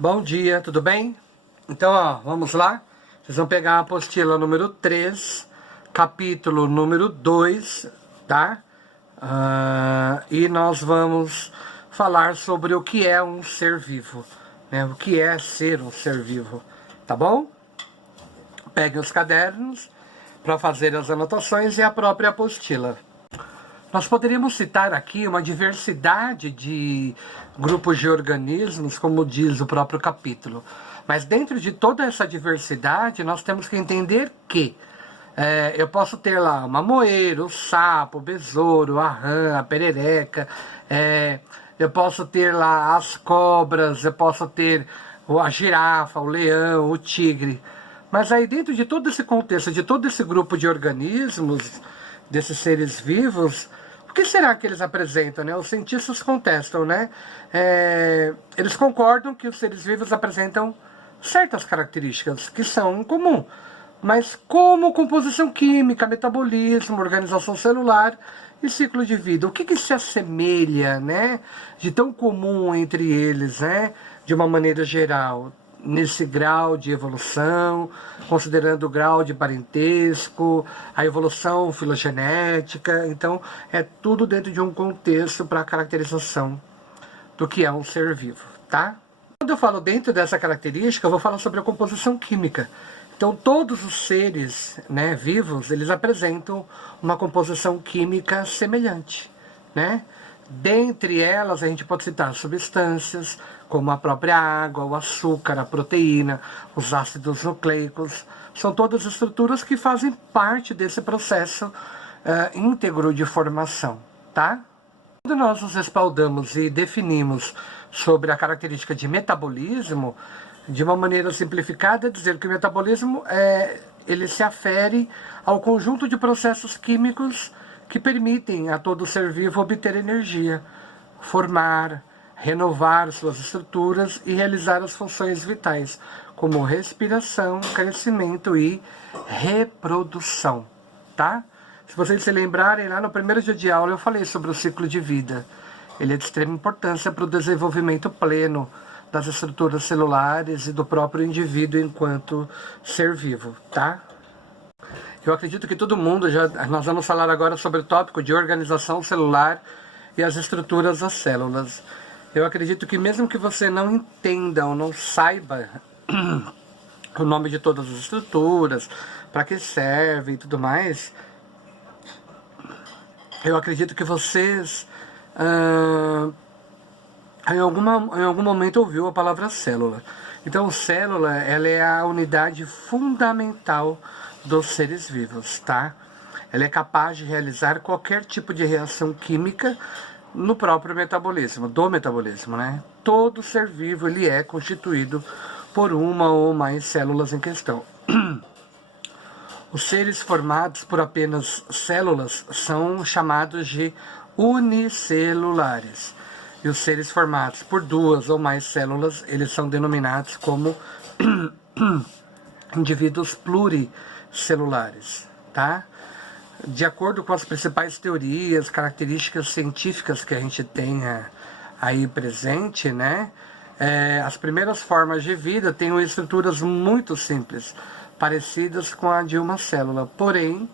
Bom dia, tudo bem? Então, ó, vamos lá. Vocês vão pegar a apostila número 3, capítulo número 2, tá? E nós vamos falar sobre o que é um ser vivo, né? O que é ser um ser vivo, tá bom? Peguem os cadernos para fazer as anotações e a própria apostila. Nós poderíamos citar aqui uma diversidade de grupos de organismos, como diz o próprio capítulo. Mas dentro de toda essa diversidade, nós temos que entender que eu posso ter lá o mamoeiro, o sapo, o besouro, a rã, a perereca, eu posso ter lá as cobras, eu posso ter a girafa, o leão, o tigre. Mas aí dentro de todo esse contexto, de todo esse grupo de organismos, desses seres vivos, o que será que eles apresentam, né? Os cientistas contestam, né? Eles concordam que os seres vivos apresentam certas características que são comum, mas como composição química, metabolismo, organização celular e ciclo de vida. O que se assemelha, né, de tão comum entre eles, né, de uma maneira geral, nesse grau de evolução, considerando o grau de parentesco, a evolução filogenética. Então, é tudo dentro de um contexto para a caracterização do que é um ser vivo, tá? Quando eu falo dentro dessa característica, eu vou falar sobre a composição química. Então, todos os seres, né, vivos, eles apresentam uma composição química semelhante, né? Dentre elas, a gente pode citar substâncias, como a própria água, o açúcar, a proteína, os ácidos nucleicos. São todas estruturas que fazem parte desse processo íntegro de formação, tá? Quando nós nos respaldamos e definimos sobre a característica de metabolismo, de uma maneira simplificada, dizer que o metabolismo ele se afere ao conjunto de processos químicos que permitem a todo ser vivo obter energia, formar, renovar suas estruturas e realizar as funções vitais, como respiração, crescimento e reprodução, tá? Se vocês se lembrarem, lá no primeiro dia de aula eu falei sobre o ciclo de vida. Ele é de extrema importância para o desenvolvimento pleno das estruturas celulares e do próprio indivíduo enquanto ser vivo, tá? Eu acredito que todo mundo nós vamos falar agora sobre o tópico de organização celular e as estruturas das células. Eu acredito que mesmo que você não entenda ou não saiba o nome de todas as estruturas, para que serve e tudo mais, eu acredito que vocês em algum momento ouviu a palavra célula. Então, célula, ela é a unidade fundamental dos seres vivos, tá? Ela é capaz de realizar qualquer tipo de reação química no próprio metabolismo, né? Todo ser vivo, ele é constituído por uma ou mais células em questão. Os seres formados por apenas células são chamados de unicelulares. E os seres formados por duas ou mais células, eles são denominados como indivíduos pluricelulares, tá? De acordo com as principais teorias, características científicas que a gente tem aí presente, né? As primeiras formas de vida têm estruturas muito simples, parecidas com a de uma célula, porém,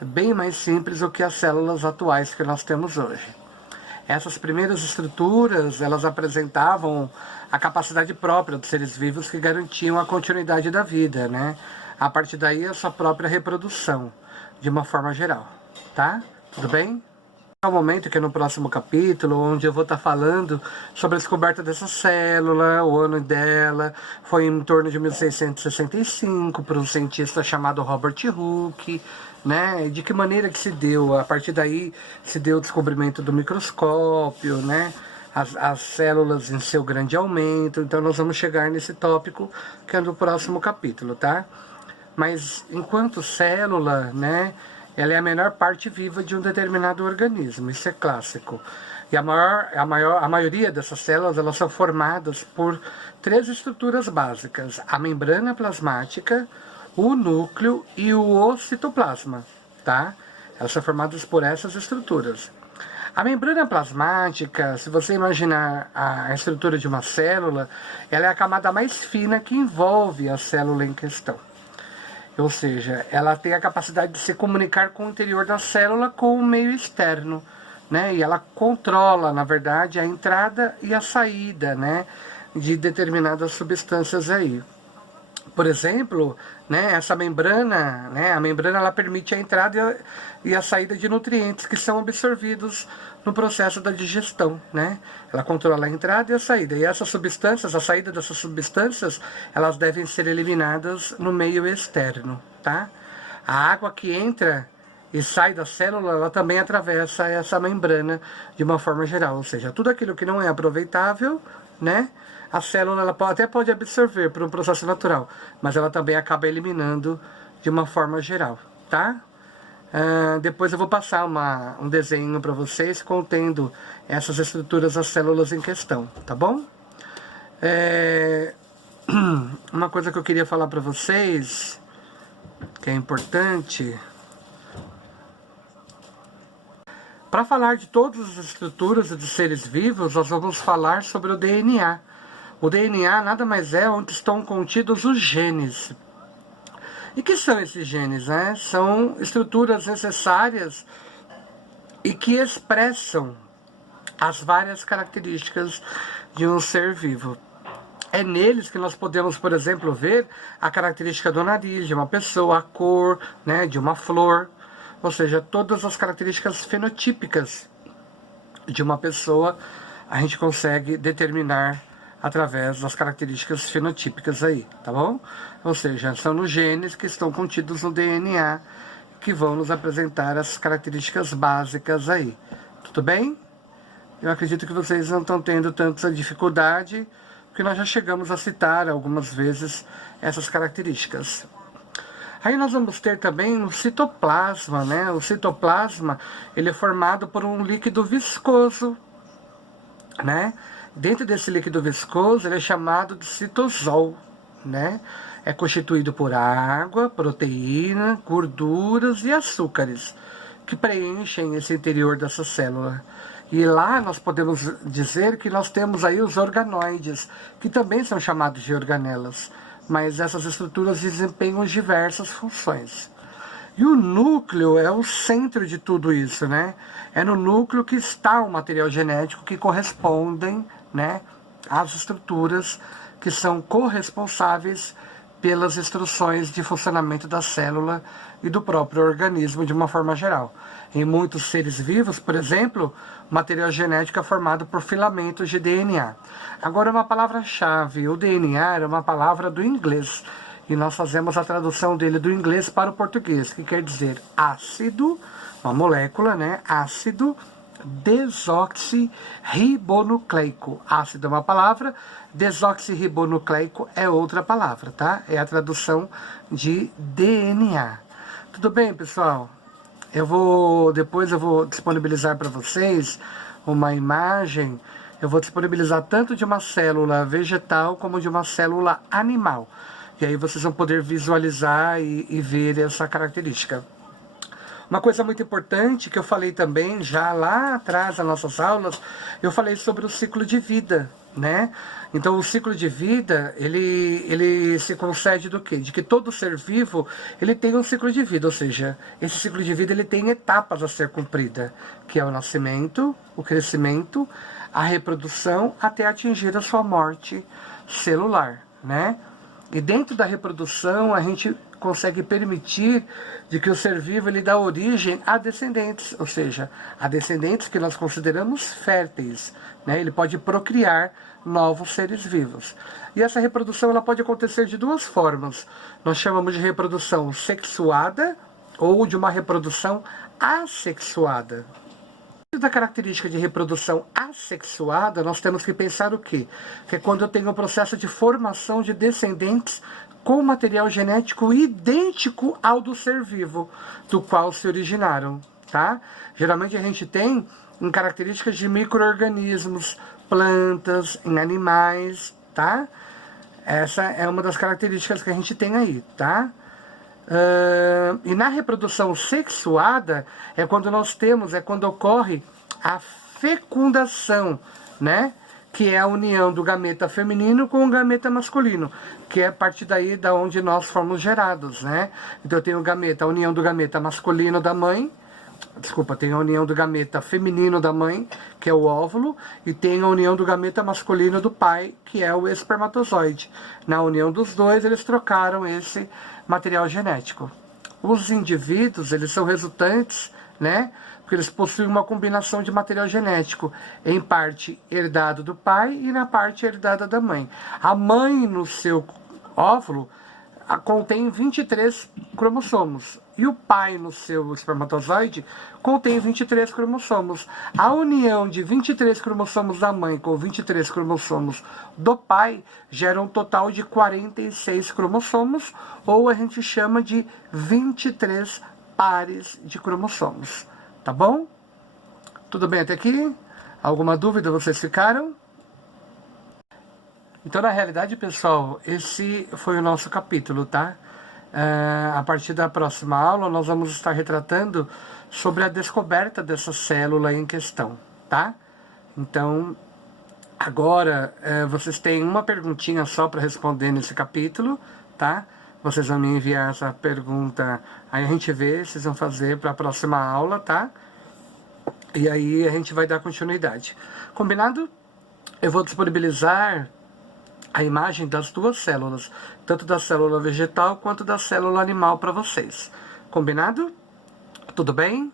bem mais simples do que as células atuais que nós temos hoje. Essas primeiras estruturas, elas apresentavam a capacidade própria dos seres vivos que garantiam a continuidade da vida, né? A partir daí, a sua própria reprodução, de uma forma geral, tá? Tudo bem? É o momento que no próximo capítulo, onde eu vou estar falando sobre a descoberta dessa célula, o ano dela, foi em torno de 1665, por um cientista chamado Robert Hooke, né? E de que maneira que se deu, a partir daí se deu o descobrimento do microscópio, né? As células em seu grande aumento. Então nós vamos chegar nesse tópico que é no próximo capítulo, tá? Mas enquanto célula, né, ela é a menor parte viva de um determinado organismo, isso é clássico. E a maioria dessas células, elas são formadas por três estruturas básicas: a membrana plasmática, o núcleo e o citoplasma, tá? Elas são formadas por essas estruturas. A membrana plasmática, se você imaginar a estrutura de uma célula, ela é a camada mais fina que envolve a célula em questão. Ou seja, ela tem a capacidade de se comunicar com o interior da célula com o meio externo, né? E ela controla, na verdade, a entrada e a saída, né, de determinadas substâncias aí. Por exemplo, né, essa membrana, né, a membrana ela permite a entrada e a saída de nutrientes que são absorvidos no processo da digestão, né? Ela controla a entrada e a saída. E essas substâncias, a saída dessas substâncias, elas devem ser eliminadas no meio externo, tá? A água que entra e sai da célula, ela também atravessa essa membrana de uma forma geral. Ou seja, tudo aquilo que não é aproveitável, né, a célula ela até pode absorver por um processo natural, mas ela também acaba eliminando de uma forma geral, tá? Depois eu vou passar um desenho para vocês contendo essas estruturas das células em questão, tá bom? Uma coisa que eu queria falar para vocês, que é importante, para falar de todas as estruturas de seres vivos, nós vamos falar sobre o DNA. O DNA nada mais é onde estão contidos os genes. E que são esses genes, né? São estruturas necessárias e que expressam as várias características de um ser vivo. É neles que nós podemos, por exemplo, ver a característica do nariz de uma pessoa, a cor, né, de uma flor, ou seja, todas as características fenotípicas de uma pessoa a gente consegue determinar através das características fenotípicas aí, tá bom? Ou seja, são nos genes que estão contidos no DNA que vão nos apresentar as características básicas aí. Tudo bem? Eu acredito que vocês não estão tendo tanta dificuldade, porque nós já chegamos a citar algumas vezes essas características. Aí nós vamos ter também o citoplasma, né? O citoplasma, ele é formado por um líquido viscoso, né? Dentro desse líquido viscoso, ele é chamado de citosol, né? É constituído por água, proteína, gorduras e açúcares, que preenchem esse interior dessa célula. E lá nós podemos dizer que nós temos aí os organoides, que também são chamados de organelas, mas essas estruturas desempenham diversas funções. E o núcleo é o centro de tudo isso, né? É no núcleo que está o material genético que correspondem, né, às estruturas que são corresponsáveis pelas instruções de funcionamento da célula e do próprio organismo de uma forma geral. Em muitos seres vivos, por exemplo, o material genético é formado por filamentos de DNA. Agora, uma palavra-chave, o DNA é uma palavra do inglês, e nós fazemos a tradução dele do inglês para o português, que quer dizer ácido, uma molécula, né? Ácido desoxirribonucleico. Ácido é uma palavra, desoxirribonucleico é outra palavra, tá? É a tradução de DNA. Tudo bem, pessoal? Depois eu vou disponibilizar para vocês uma imagem. Eu vou disponibilizar tanto de uma célula vegetal como de uma célula animal. E aí vocês vão poder visualizar e ver essa característica. Uma coisa muito importante que eu falei também, já lá atrás nas nossas aulas, eu falei sobre o ciclo de vida, né? Então o ciclo de vida, ele se concede do quê? De que todo ser vivo, ele tem um ciclo de vida, ou seja, esse ciclo de vida ele tem etapas a ser cumprida, que é o nascimento, o crescimento, a reprodução, até atingir a sua morte celular, né? E dentro da reprodução, a gente consegue permitir de que o ser vivo ele dá origem a descendentes, ou seja, a descendentes que nós consideramos férteis, né? Ele pode procriar novos seres vivos. E essa reprodução ela pode acontecer de duas formas. Nós chamamos de reprodução sexuada ou de uma reprodução assexuada. Da característica de reprodução assexuada, nós temos que pensar o quê? Que é quando eu tenho um processo de formação de descendentes com material genético idêntico ao do ser vivo, do qual se originaram, tá? Geralmente a gente tem em características de micro-organismos, plantas, em animais, tá? Essa é uma das características que a gente tem aí, tá? E na reprodução sexuada é quando nós temos, é quando ocorre a fecundação, né? Que é a união do gameta feminino com o gameta masculino, que é a partir daí da onde nós fomos gerados, né? Então eu tenho o gameta, a união do gameta masculino da mãe, desculpa, tem a união do gameta feminino da mãe, que é o óvulo, e tem a união do gameta masculino do pai, que é o espermatozoide. Na união dos dois, eles trocaram esse material genético. Os indivíduos, eles são resultantes, né? Porque eles possuem uma combinação de material genético, em parte herdado do pai e na parte herdada da mãe. A mãe, no seu óvulo, contém 23 cromossomos. E o pai, no seu espermatozoide, contém 23 cromossomos. A união de 23 cromossomos da mãe com 23 cromossomos do pai gera um total de 46 cromossomos, ou a gente chama de 23 pares de cromossomos. Tá bom? Tudo bem até aqui? Alguma dúvida vocês ficaram? Então, na realidade, pessoal, esse foi o nosso capítulo, tá? A partir da próxima aula, nós vamos estar retratando sobre a descoberta dessa célula em questão, tá? Então, agora, vocês têm uma perguntinha só para responder nesse capítulo, tá? Vocês vão me enviar essa pergunta, aí a gente vê, vocês vão fazer para a próxima aula, tá? E aí a gente vai dar continuidade. Combinado? Eu vou disponibilizar a imagem das duas células, tanto da célula vegetal quanto da célula animal para vocês. Combinado? Tudo bem?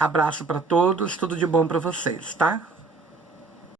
Abraço para todos, tudo de bom para vocês, tá?